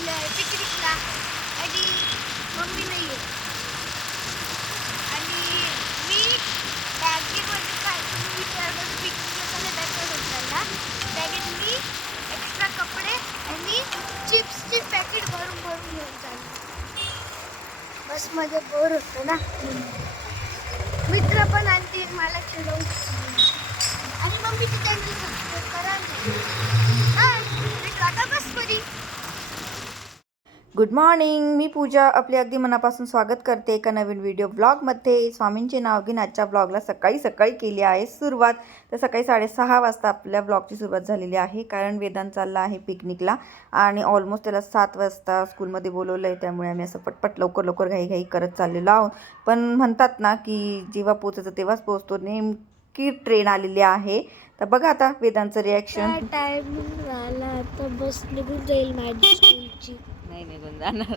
चाललो पिकनिकला आणि मम्मी नाही आहे. आणि मी बॅगेमध्ये म्हणजे काय तुम्ही विचारलं पिकनिकला चाललं बॅगेत होताना बॅगेत मी एक्स्ट्रा कपडे आणि चिप्सचे पॅकेट भरून भरून घेऊन चाललो. बसमध्ये बोर होतं ना. मित्र पण आणतील मला खेळवून. आणि मम्मीची त्यांनी सबस्क्राईब करा हा भेटू आता बसमध्ये. गुड मॉर्निंग मी पूजा आपले अगदी मनापासून स्वागत करते एका नवीन व्हिडिओ ब्लॉगमध्ये स्वामींचे नाव घेऊन आजच्या ब्लॉगला सकाळी सकाळी केली आहे सुरुवात. तर सकाळी साडेसहा वाजता आपल्या ब्लॉगची सुरुवात झालेली आहे कारण वेदांत चालला आहे पिकनिकला आणि ऑलमोस्ट त्याला सात वाजता स्कूलमध्ये बोलवलं आहे त्यामुळे आम्ही असं पटपट लवकर लवकर घाई घाई करत चाललेलो आहोत. पण म्हणतात ना की जेव्हा पोचायचं तेव्हाच पोचतो नेमकी ट्रेन आलेली आहे. तर बघा आता वेदांचं रिॲक्शन टायमिंग झाला? आता बस निघून जाईल माझी स्कूलची नाही निघून जाणार.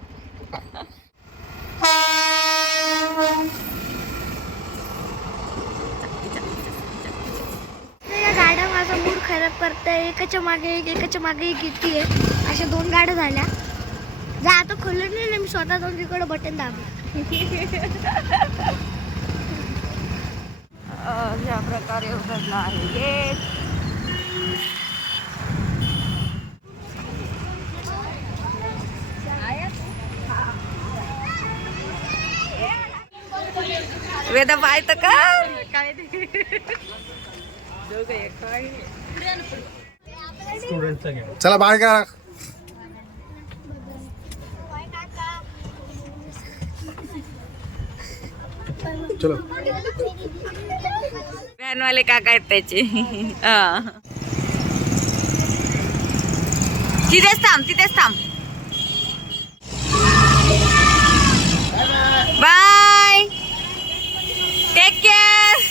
गाड्या माझा मूड खराब करताय. एकाच्या मागे एक एकाच्या मागे एक किती आहे. अशा दोन गाड्या झाल्या. जा आता खोललं नाही ना मी स्वतः जाऊन तिकडे बटन दाबलं. अशा प्रकारे उघडला आहे. वेदा पाहत का? चला बाहेर करा चलो. व्हॅनवाले काका आहेत त्याचे. तिथेच थांब तिथेच थांब. टेक केअर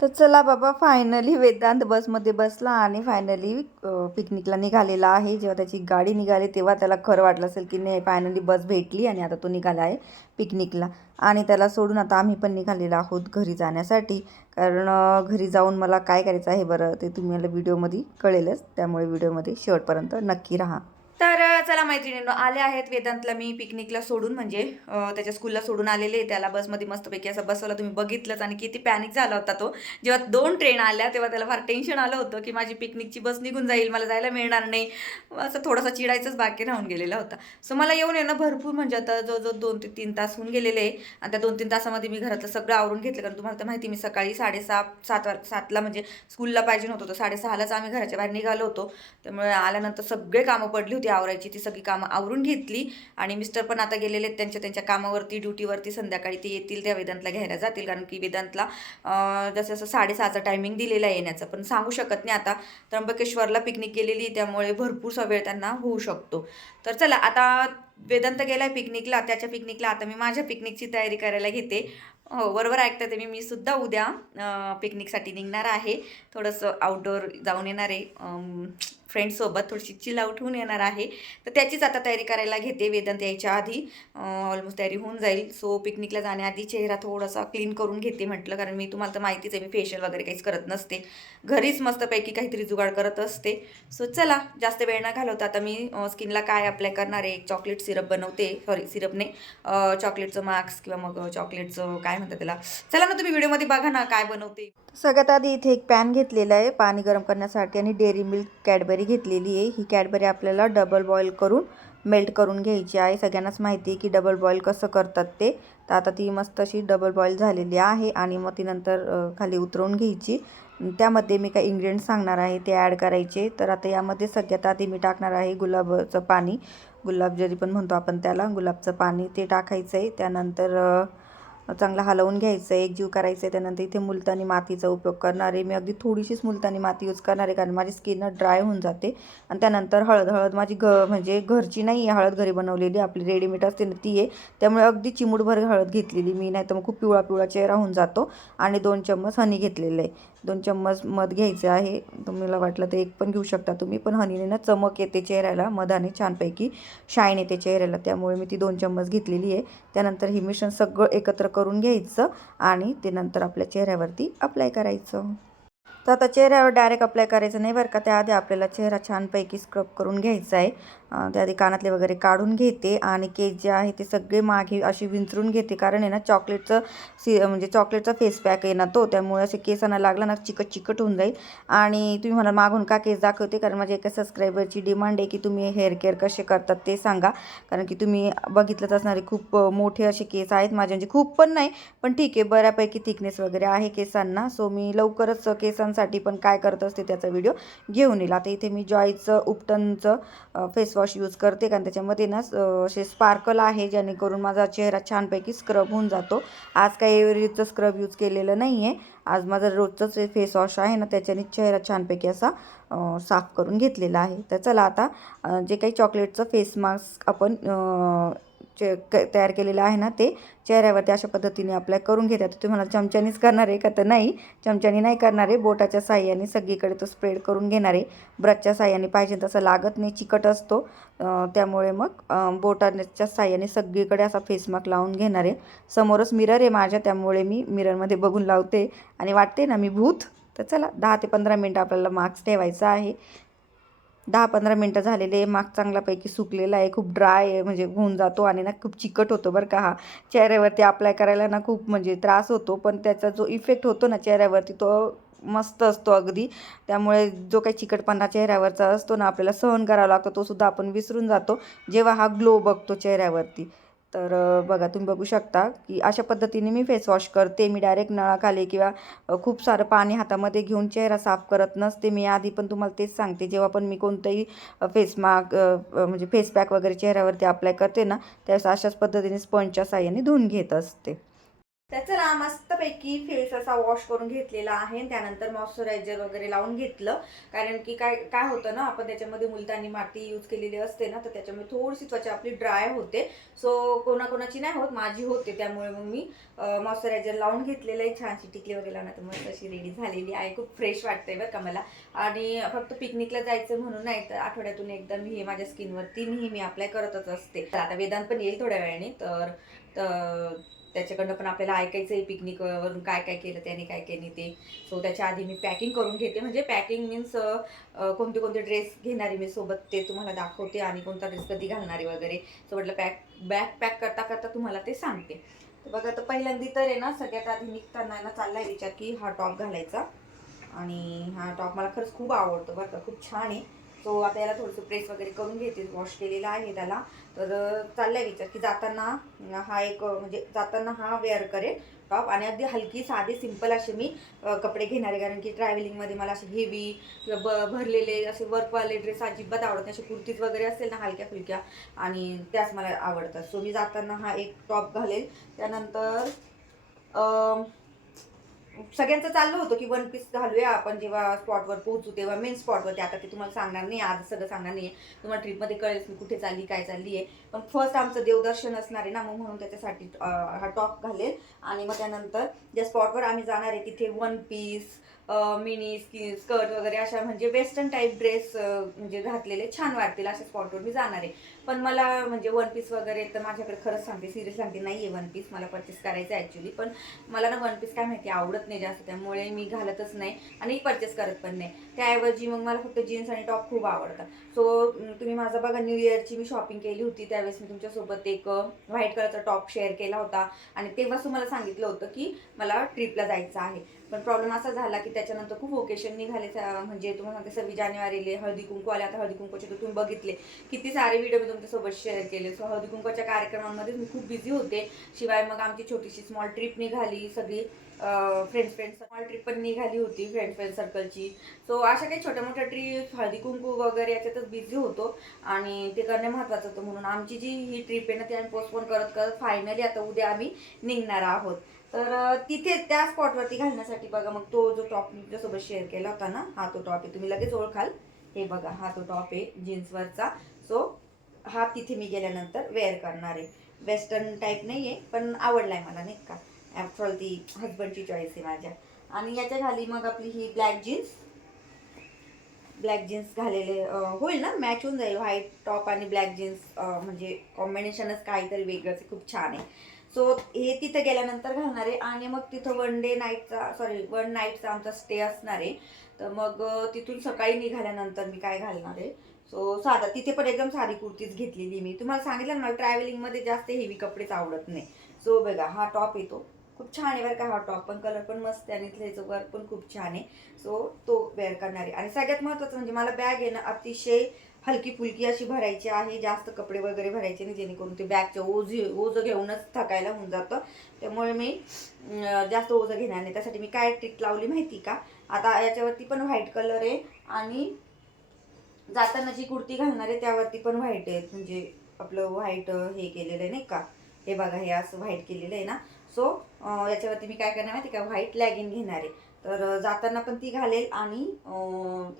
तर चला बाबा फायनली वेदांत बसमध्ये बसला आणि फायनली पिकनिकला निघालेला आहे. जेव्हा त्याची गाडी निघाली तेव्हा त्याला खरं वाटलं असेल की नाही फायनली बस भेटली आणि आता तो निघाला आहे पिकनिकला आणि त्याला सोडून आता आम्ही पण निघालेलो आहोत घरी जाण्यासाठी. कारण घरी जाऊन मला काय करायचं आहे बरं ते तुम्हाला व्हिडिओमध्ये कळेलच. त्यामुळे व्हिडिओमध्ये शेवटपर्यंत नक्की राहा. तर अ, चला मैत्रिणींनो आले आहेत वेदांतला मी पिकनिकला सोडून म्हणजे त्याच्या स्कूलला सोडून आलेले त्याला बसमध्ये मस्तपैकी असं बसवलं तुम्ही बघितलंच आणि किती पॅनिक झाला होता तो. जेव्हा दोन ट्रेन आल्या तेव्हा त्याला फार टेन्शन आलं होतं की माझी पिकनिकची बस निघून जाईल मला जायला मिळणार नाही. असं थोडासा चिडायचंच बाकी राहून गेलेला होता. सो मला येऊन येणं भरपूर म्हणजे आता जो जो दोन ते तीन तास होऊन गेलेले आहे. आणि त्या दोन तीन तासामध्ये मी घरातलं सगळं आवरून घेतलं कारण तुम्हाला तर माहिती मी सकाळी साडेसहा सात वा सातला म्हणजे स्कूलला पाहिजे नव्हतं तर साडेसहालाच आम्ही घराच्या बाहेर निघालो होतो. त्यामुळे आल्यानंतर सगळे कामं पडली होती आवरायची ती सगळी कामं आवरून घेतली आणि मिस्टर पण आता गेलेले आहेत त्यांच्या त्यांच्या कामावरती ड्युटीवरती संध्याकाळी ते येतील त्या वेदांतला घ्यायला जातील. कारण की वेदांतला जसं जसं साडेसहाचा टायमिंग दिलेला आहे येण्याचं पण सांगू शकत नाही आता. त्र्यंबकेश्वरला पिकनिक केलेली आहे, त्यामुळे भरपूरसा वेळ त्यांना होऊ शकतो. तर चला आता वेदांत गेला आहे पिकनिकला त्याच्या पिकनिकला आता मी माझ्या पिकनिकची तयारी करायला घेते. हो बरोबर ऐकता ते मी सुद्धा उद्या पिकनिकसाठी निघणार आहे. थोडंसं आउटडोअर जाऊन येणार आहे. फ्रेंड्ससोबत थोडीशी चिल आउट होऊन येणार आहे. तर त्याचीच आता तयारी करायला घेते वेदांत यायच्या आधी. ऑलमोस्ट तयारी होऊन जाईल. सो पिकनिकला जाण्याआधी चेहरा थोडासा क्लीन करून घेते म्हटलं. कारण मी तुम्हाला तर माहितीच आहे मी फेशियल वगैरे काहीच करत नसते. घरीच मस्तपैकी काहीतरी जुगाड करत असते. सो चला जास्त वेळ न घालवता आता मी स्किनला काय अप्लाय करणार आहे? एक चॉकलेट सिरप बनवते सॉरी सिरपने चॉकलेटचं मार्क्स किंवा मग चॉकलेटचं काय म्हणतात त्याला? चला ना तुम्ही व्हिडिओमध्ये बघा ना काय बनवते. सगळ्यात आधी इथे एक पॅन घेतलेला आहे पाणी गरम करण्यासाठी आणि डेअरी मिल्क कॅडबरी घेतलेली आहे. ही कॅडबरी आपल्याला डबल बॉईल करून मेल्ट करून घ्यायची आहे. सगळ्यांनाच माहिती आहे की डबल बॉईल कसं करतात ते. तर आता ती मस्त अशी डबल बॉईल झालेली आहे आणि मग ती नंतर खाली उतरवून घ्यायची. त्यामध्ये मी काही इन्ग्रेडियंट्स सांगणार आहे ते ॲड करायचे. तर आता यामध्ये सगळ्यात आधी मी टाकणार आहे गुलाबचं पाणी. गुलाब जरी पण म्हणतो आपण त्याला गुलाबचं पाणी ते टाकायचं आहे त्यानंतर चांगला हलवून घ्यायचं आहे एकजीव करायचं आहे त्यानंतर इथे मुलतानी मातीचा उपयोग करणार आहे मी अगदी थोडीशीच मुलतानी माती यूज करणार आहे कारण माझी स्किन ड्राय होऊन जाते. आणि त्यानंतर हळद हळद माझी घ म्हणजे घरची नाही आहे हळद घरी बनवलेली आपली रेडीमेड असते ना ती आहे. त्यामुळे अगदी चिमूटभर हळद घेतलेली मी नाही तर मग खूप पिवळा पिवळा चेहरा होऊन जातो. आणि दोन चम्मच हनी घेतलेलं आहे. दोन चम्मच मध घ्यायचं आहे. तुम्हाला वाटलं तर एक पण घेऊ शकता तुम्ही पण हनीने ना चमक येते चेहऱ्याला मधाने छानपैकी शाईन येते चेहऱ्याला. त्यामुळे मी ती दोन चम्मच घेतलेली आहे. त्यानंतर हे मिश्रण सगळं एकत्र करून घ्यायचं आणि ते नंतर आपल्या चेहऱ्यावरती अप्लाय करायचं. तर आता चेहऱ्यावर डायरेक्ट अप्लाय करायचं नाही बरं का त्याआधी आपल्याला चेहरा छानपैकी स्क्रब करून घ्यायचा आहे. त्या कानातले वगैरे काढून घेते आणि केस जे आहे ते सगळे मागे अशी विंचरून घेते. कारण आहे ना चॉकलेटचं सी म्हणजे चॉकलेटचा फेस पॅक आहे ना तो त्यामुळे असे केसांना लागला ना चिकट चिकट होऊन जाईल. आणि तुम्ही मला मागून का केस दाखवते? कारण माझ्या एका सबस्क्रायबरची डिमांड आहे की तुम्ही हेअर केअर कसे करतात ते सांगा. कारण की तुम्ही बघितलंच असणारे खूप मोठे असे केस आहेत. माझे म्हणजे खूप पण नाही पण ठीक आहे बऱ्यापैकी थिकनेस वगैरे आहे केसांना. सो मी लवकरच केसांसाठी पण काय करत असते त्याचा व्हिडिओ घेऊन येईल. आता इथे मी जॉयचं उपटनचं फेसवॉश यूज करते कारण त्याच्यामध्ये ना असे स्पार्कल आहे जेणेकरून माझा चेहरा छानपैकी स्क्रब होऊन जातो. आज काही एव्हरीजचं स्क्रब यूज केलेलं नाही आहे आज माझं रोजचंच फेसवॉश आहे ना त्याच्याने चेहरा छानपैकी असा साफ करून घेतलेला आहे. तर चला आता जे काही चॉकलेटचं फेस मास्क आपण चे क- तयार केलेलं आहे ना ते चेहऱ्यावरती अशा पद्धतीने अप्लाय करून घेतात तुम्हाला चमच्यानीच करणार आहे का? तर नाही. चमच्यानी नाही करणार आहे. बोटाच्या साह्याने सगळीकडे तो स्प्रेड करून घेणार आहे. ब्रशच्या साह्याने पाहिजे तसं लागत नाही. चिकट असतो. त्यामुळे मग बोटाच्या साह्याने सगळीकडे असा फेस मास्क लावून घेणार आहे. समोरच मिरर आहे माझ्या त्यामुळे मी मिररमध्ये बघून लावते. आणि वाटते ना मी भूत? तर चला दहा ते पंधरा मिनटं आपल्याला मास्क ठेवायचा आहे. दहा पंधरा मिनटं झालेले माग चांगल्यापैकी सुकलेला आहे. खूप ड्राय आहे. म्हणजे होऊन जातो आणि ना खूप चिकट होतो बरं का हा. चेहऱ्यावरती अप्लाय करायला ना खूप म्हणजे त्रास होतो. पण त्याचा जो इफेक्ट होतो ना चेहऱ्यावरती तो मस्त असतो अगदी. त्यामुळे जो काही चिकटपणा चेहऱ्यावरचा असतो ना आपल्याला सहन करावा लागतो तो सुद्धा आपण विसरून जातो. जेव्हा हा ग्लो बघतो चेहऱ्यावरती. तर बघा तुम्ही बघू शकता की अशा पद्धतीने मी फेस वॉश करते. मी डायरेक्ट नळाखाली किंवा खूप सारं पाणी हातामध्ये घेऊन चेहरा साफ करत नसते. मी आधी पण तुम्हाला तेच सांगते. जेव्हा पण मी कोणतंही फेस माग म्हणजे फेस पॅक वगैरे चेहऱ्यावरती अप्लाय करते ना त्यावेळेस अशाच पद्धतीने स्पंजच्या साह्याने धुवून घेत असते. त्याचं ना मस्तपैकी फेस असा वॉश करून घेतलेला आहे. त्यानंतर मॉइश्चरायझर वगैरे लावून घेतलं. कारण की काय काय होतं ना आपण त्याच्यामध्ये मुलतानी माती यूज केलेली असते ना तर त्याच्यामुळे थोडीशी त्वचा आपली ड्राय होते. सो कोणाकोणाची नाही होत माझी होते. त्यामुळे मग मी मॉइश्चरायझर लावून घेतलेलं आहे. छानशी टिकली वगैरे लावण्यात मस्त अशी रेडी झालेली आहे. खूप फ्रेश वाटतंय बरं का मला. आणि फक्त पिकनिकला जायचं म्हणून नाही तर आठवड्यातून एकदा मी हे माझ्या स्किनवरती नेहमी अप्लाय करतच असते. आता वेदांत पण येईल थोड्या वेळाने. तर त्याच्याकडनं पण आपल्याला ऐकायचं आहे पिकनिकवरून काय काय केलं त्याने काय केली ते. सो त्याच्या आधी मी पॅकिंग करून घेते. म्हणजे पॅकिंग मीन्स कोणते कोणते ड्रेस घेणारे मी सोबत ते तुम्हाला दाखवते आणि कोणता ड्रेस कधी घालणारे वगैरे. सो म्हटलं पॅक बॅग पॅक करता करता तुम्हाला ते सांगते. तर बघा तर पहिल्यांदा तर आहे ना सगळ्यात आधी निघताना ना चाललाय विचार की हा टॉप घालायचा. आणि हा टॉप मला खरंच खूप आवडतो बरं का. खूप छान आहे. सो आता याला थोडंसं प्रेस वगैरे करून घेते वॉश केलेला आहे त्याला. तर चाललाय विचार की जाताना हा एक म्हणजे जाताना हा वेअर करेल टॉप आणि अगदी हलकी साधी सिंपल असे मी कपडे घेणार आहे. कारण की ट्रॅव्हलिंगमध्ये मला असे हेवी किंवा ब भरलेले असे वर्कवाले ड्रेस अजिबात आवडत नाही. असे कुर्तीज वगैरे असेल ना हलक्या फुलक्या आणि त्याच मला आवडतात. सो मी जाताना हा एक टॉप घालेल. त्यानंतर अं, सगळ्यांचं चाललं होतं की वन पीस घालूया आपण जेव्हा स्पॉटवर पोहोचू तेव्हा मेन स्पॉटवरती आता ते तुम्हाला सांगणार नाही आज सगळं सांगणार नाही तुम्हाला ट्रीपमध्ये कळेल मी कुठे चालली काय चालली आहे. पण फर्स्ट आमचं देवदर्शन असणार आहे ना मग म्हणून त्याच्यासाठी हा टॉप घालेल. आणि मग त्यानंतर ज्या स्पॉटवर आम्ही जाणार आहे तिथे one piece mini skin skirt वगैरे अशा म्हणजे वेस्टर्न टाईप ड्रेस म्हणजे घातलेले छान वाटतील अशा स्पॉटवर मी जाणार आहे. पण मला म्हणजे वन पीस वगैरे तर माझ्याकडे खरंच सांगते सिरियस सांगते नाही आहे वन पीस मला परचेस करायचं आहे ॲक्च्युली पण मला ना वन पीस काय माहिती आवडत नाही जास्त. त्यामुळे मी घालतच नाही आणि परचेस करत पण नाही. त्याऐवजी मग मला फक्त जीन्स आणि टॉप खूप आवडतात. सो तुम्ही माझा बघा न्यू इयरची मी शॉपिंग केली होती. त्यावेळेस मी तुमच्यासोबत एक व्हाईट कलरचा टॉप शेअर केला होता. आणि तेव्हाच तुम्हाला सांगितलं होतं की मला ट्रिपला जायचं आहे. पण प्रॉब्लेम असा झाला की त्याच्यानंतर खूप ओकेशन निघाले म्हणजे तुम्हाला सांगते सव्वीस जानेवारीले हळदी कुंकू आले आता हळदी कुंकूचे तर तुम्ही बघितले. किती सारे व्हिडिओ मी तुमच्यासोबत शेअर केले. सो हळदी कुंकूच्या कार्यक्रमांमध्ये मी खूप बिझी होते. शिवाय मग आमची छोटीशी स्मॉल ट्रिप निघाली सगळी फ्रेंड्स फ्रेंड्स स्मॉल ट्रिप पण निघाली होती फ्रेंड फ्रेंड सर्कलची सो अशा काही छोट्या मोठ्या ट्रिप हळदी कुंकू वगैरे याच्यातच बिझी होतो. आणि ते करणे महत्त्वाचं होतं. म्हणून आमची जी ही ट्रिप आहे ना ती आम्ही पोस्टपोन करत करत फायनली आता उद्या आम्ही निघणार आहोत. तर तिथे त्या स्पॉटवरती घालण्यासाठी बघा मग तो जो टॉप मी तुझ्यासोबत शेअर केला होता ना हा तो टॉप आहे. तुम्ही लगेच ओळखाल. हे बघा हा तो टॉप आहे जीन्सवरचा सो हा तिथे मी गेल्यानंतर वेअर करणार आहे. वेस्टर्न टाईप नाही आहे पण आवडलाय मला नाही का? ॲक्च्युअल ती हजबंडची चॉईस आहे माझ्या. आणि याच्या खाली मग आपली ही ब्लॅक जीन्स ब्लॅक जीन्स घालेले होईल ना? मॅच होऊन जाईल. व्हाईट टॉप आणि ब्लॅक जीन्स म्हणजे कॉम्बिनेशनच काहीतरी वेगळंच आहे. खूप छान आहे. सो हे तिथे गेल्यानंतर घालणार आहे. आणि मग तिथं वन डे नाईटचा सॉरी वन नाईटचा आमचा स्टे असणार आहे. तर मग तिथून सकाळी निघाल्यानंतर मी काय घालणार आहे? सो साधा तिथे पण एकदम साधी कुर्तीच घेतलेली मी. तुम्हाला सांगितलं ना मला ट्रॅव्हलिंगमध्ये जास्त हेवी कपडेच आवडत नाही. सो बघा हा टॉप येतो. खूप छान आहे बरं का हा टॉप पण कलर पण मस्त आहे आणि त्याचं वर्क पण खूप छान आहे. सो तो वेअर करणार आहे. आणि सगळ्यात महत्त्वाचं म्हणजे मला बॅग आहे ना अतिशय हलकी फुलकी अशी भरायची आहे जास्त कपडे वगैरे भरायचे नाही जेणेकरून ते बॅगचं ओझ ओझं घेऊनच थकायला होऊन जातं. त्यामुळे मी जास्त ओझं घेणार नाही. त्यासाठी मी काय ट्रिक लावली माहिती का? आता याच्यावरती पण व्हाईट कलर आहे आणि जाताना जी कुर्ती घालणार आहे त्यावरती पण व्हाईट आहे. म्हणजे आपलं व्हाईट हे केलेलं आहे नाही का? हे बघा हे असं व्हाईट केलेलं आहे ना? सो याच्यावरती मी काय करणार माहिती का? व्हाईट लॅगिन घेणार आहे. तर जाताना पण ती घालेल आणि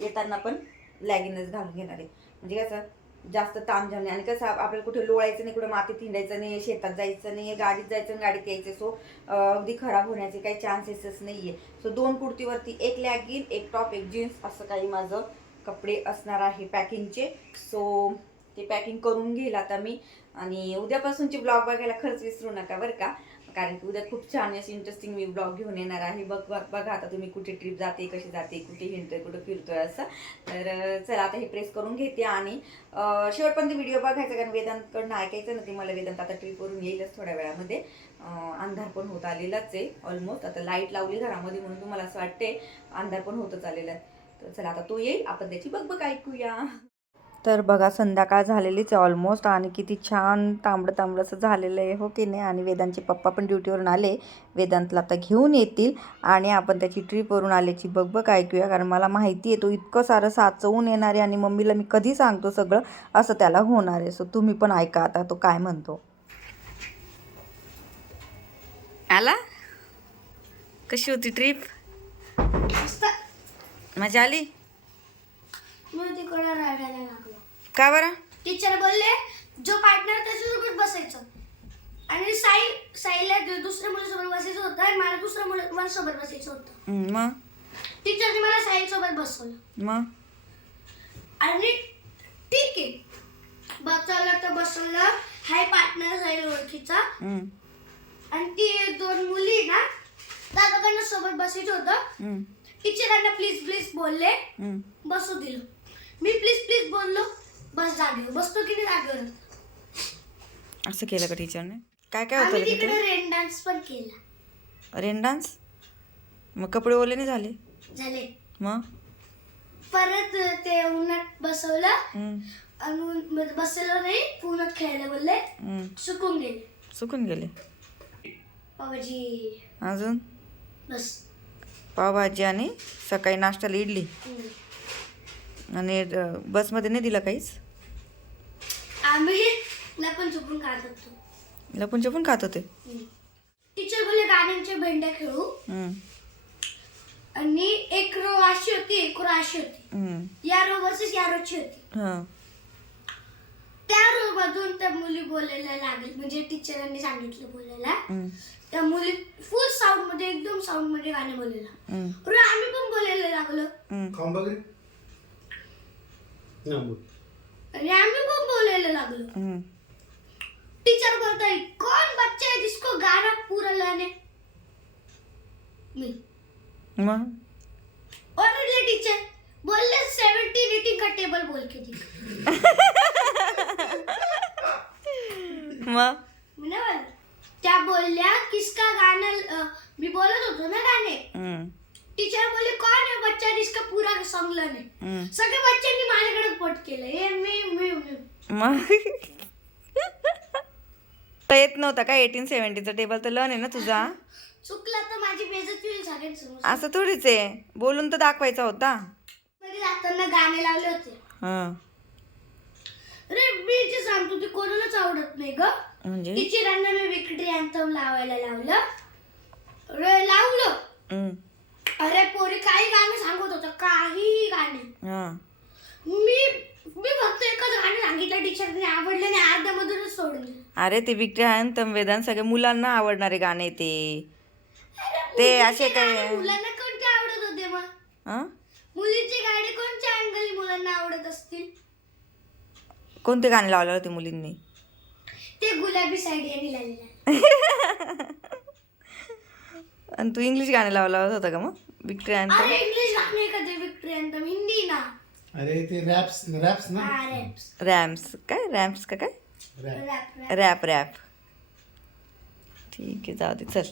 येताना पण लॅगिनच घालून घेणार आहे. म्हणजे कसं जास्त ताण झालं नाही. आणि कसं आपल्याला कुठे लोळायचं नाही कुठे माती हिंडायचं नाही शेतात जायचं नाही गाडीत जायचं आणि गाडीत यायचं. सो अगदी खराब होण्याचे काही चान्सेसच नाही आहे सो दोन कुर्तीवरती एक लॅगिन एक टॉप एक जीन्स असं काही माझं कपडे असणार आहे पॅकिंगचे सो ते पॅकिंग करून घेईल आता मी. आणि उद्यापासूनचे ब्लॉग बघायला खर्च विसरू नका बरं का. कारण की उद्या खूप छान अशी इंटरेस्टिंग मी ब्लॉग घेऊन येणार आहे. बघ बघा आता तुम्ही कुठे ट्रिप जाते कशी जाते कुठे हिंडतोय कुठे फिरतोय असं. तर चला आता हे प्रेस करून घेते आणि शेवटपर्यंत व्हिडिओ बघायचा कारण वेदांतकडनं ऐकायचं ना ते मला वेदांत आता ट्रिपवरून येईलच थोड्या वेळामध्ये. अंधार पण होत आलेलाच आहे ऑलमोस्ट आता लाइट लावली घरामध्ये म्हणून तुम्हाला असं वाटते अंधार पण होतच आलेला आहे. तर चला आता तो येईल. आपण त्याची बघ बघ ऐकूया. तर बघा संध्याकाळ झालेलीच आहे ऑलमोस्ट आणि किती छान तांबडं तांबडं असं झालेलं आहे हो की नाही? आणि वेदांचे पप्पा पण ड्युटीवरून आले. वेदांतला आता घेऊन येतील आणि आपण त्याची ट्रीपवरून आल्याची बघ बघ ऐकूया. कारण मला माहिती आहे तो इतकं सारं साचवून येणार आहे आणि मम्मीला मी कधी सांगतो सगळं असं त्याला होणार आहे. सो तुम्ही पण ऐका आता तो काय म्हणतो. आला? कशी होती ट्रीप मजा आली? मी तिकडे लागलो. का बरं? टीचर बोलले जो पार्टनर त्याच्यासोबत बसायचं. आणि साई साईला दुसऱ्या मुलीसोबत बसायचं होतं आणि मला दुसऱ्या मुलासोबत बसायचं होतं. मग? टीचरने मला साईसोबत बसवलं. मग? आणि ठीक आहे. बसवलं तर बसवलं. हाय पार्टनर साई ओळखीचा. आणि ती दोन मुली ना त्या दोघांना सोबत बसायचं होतं. टीचरांना प्लीज प्लीज बोलले. हं. बसू दिलं. मी प्लीज प्लीज बोललो. बस जागेवर. बसतो की नाही जागेवर? असं केलं का टीचरने काय काय होतं तिकडे रेन डान्स पण केला. रेन डान्स मग कपडे ओले नाही झाले? झाले. मग? परत ते उन्हात बसवलं. आणि बसवलं नाही. उन्हात खेळायला बोलले. सुकून गेले. सुकून गेले. बाबाजी अजून? बस. पावभाजी आणि सकाळी नाश्त्याला इडली. आणि बसमध्ये नाही दिलं काहीच? आम्ही लपून चुकून खात होतो. लपून छपून खात होते? टीचर बोलले गाण्यांच्या भेंड्या खेळू. आणि एक रो अशी होती एक रो अशी होती. या रो वर्सेस या रोची होती. हं, त्या रो मधून त्या मुली बोलायला लागेल म्हणजे टीचरांनी सांगितलं बोलायला. त्या मुली फुल साऊंडमध्ये एकदम साऊंडमध्ये गाणे बोलायला. रो आम्ही पण बोलायला लागलो. खाऊन बघ रे. ना बोल. आणि आम्ही पण बोलायला लागलो टीचर बोलताय कौन बच्चा है जिसको गाना पूरा लाने? मी। मग और बोले टीचर बोलले सेवनटीन एटीन का टेबल बोल के दिखा मग मी नाही बोलले. त्या बोलल्या किसका गाना अ, मी बोलत होतो ना गाणे हं, टीचर बोलले कौन है बच्चा जिसका पूरा सॉन्ग लाने हं. सगळे बच्चांनी माझ्याकडे पोट केलं. हे मी मी मी. मग? तर येत नव्हता का एटीन सेवन्टीचा टेबल तर लन आहे ना तुझा. चुकलं तर माझी बेइज्जती होईल सगळ्यांसमोर. असं थोडीच आहे. बोलून तर दाखवायचा होता. मध्ये जाताना गाणे लावले होते. हं, अरे मी जे सांगतो ते कोणालाच आवडत नाही ग. म्हणजे? टीचरांना मी विक्ट्री अँथम लावायला लावलं. अरे लावलं. हं, अरे पोरी काही गाणं सांगत होतं काही गाणे. हं. मी मी फक्त एकच गाणं सांगितलं टीचरने आवडलं आणि अर्ध्या मधूनच सोडून दिलं अरे ते विक्री अंतम वेदांत सगळे मुलांना आवडणारे गाणे ते. ते असे काय- मुलांना कोणते आवडत होते मग? हं? मुलीचे गाणे कोणत्या अँगली मुलांना आवडत असतील? कोणते गाणे लावले होते मुलींनी? ते गुलाबी साडी आणि लालेला आणि तू इंग्लिश गाणे लावा लावत होता का मग? विक्ट्री अरे अँथम इंग्लिश गाणं आहे का ते विक्ट्री anthem? हिंदी ना. अरे ते रॅप्स रॅप्स ना? रॅम्स. काय रॅम्स का काय? रॅप. Wrap wrap. ठीक आहे जाऊ दे चल.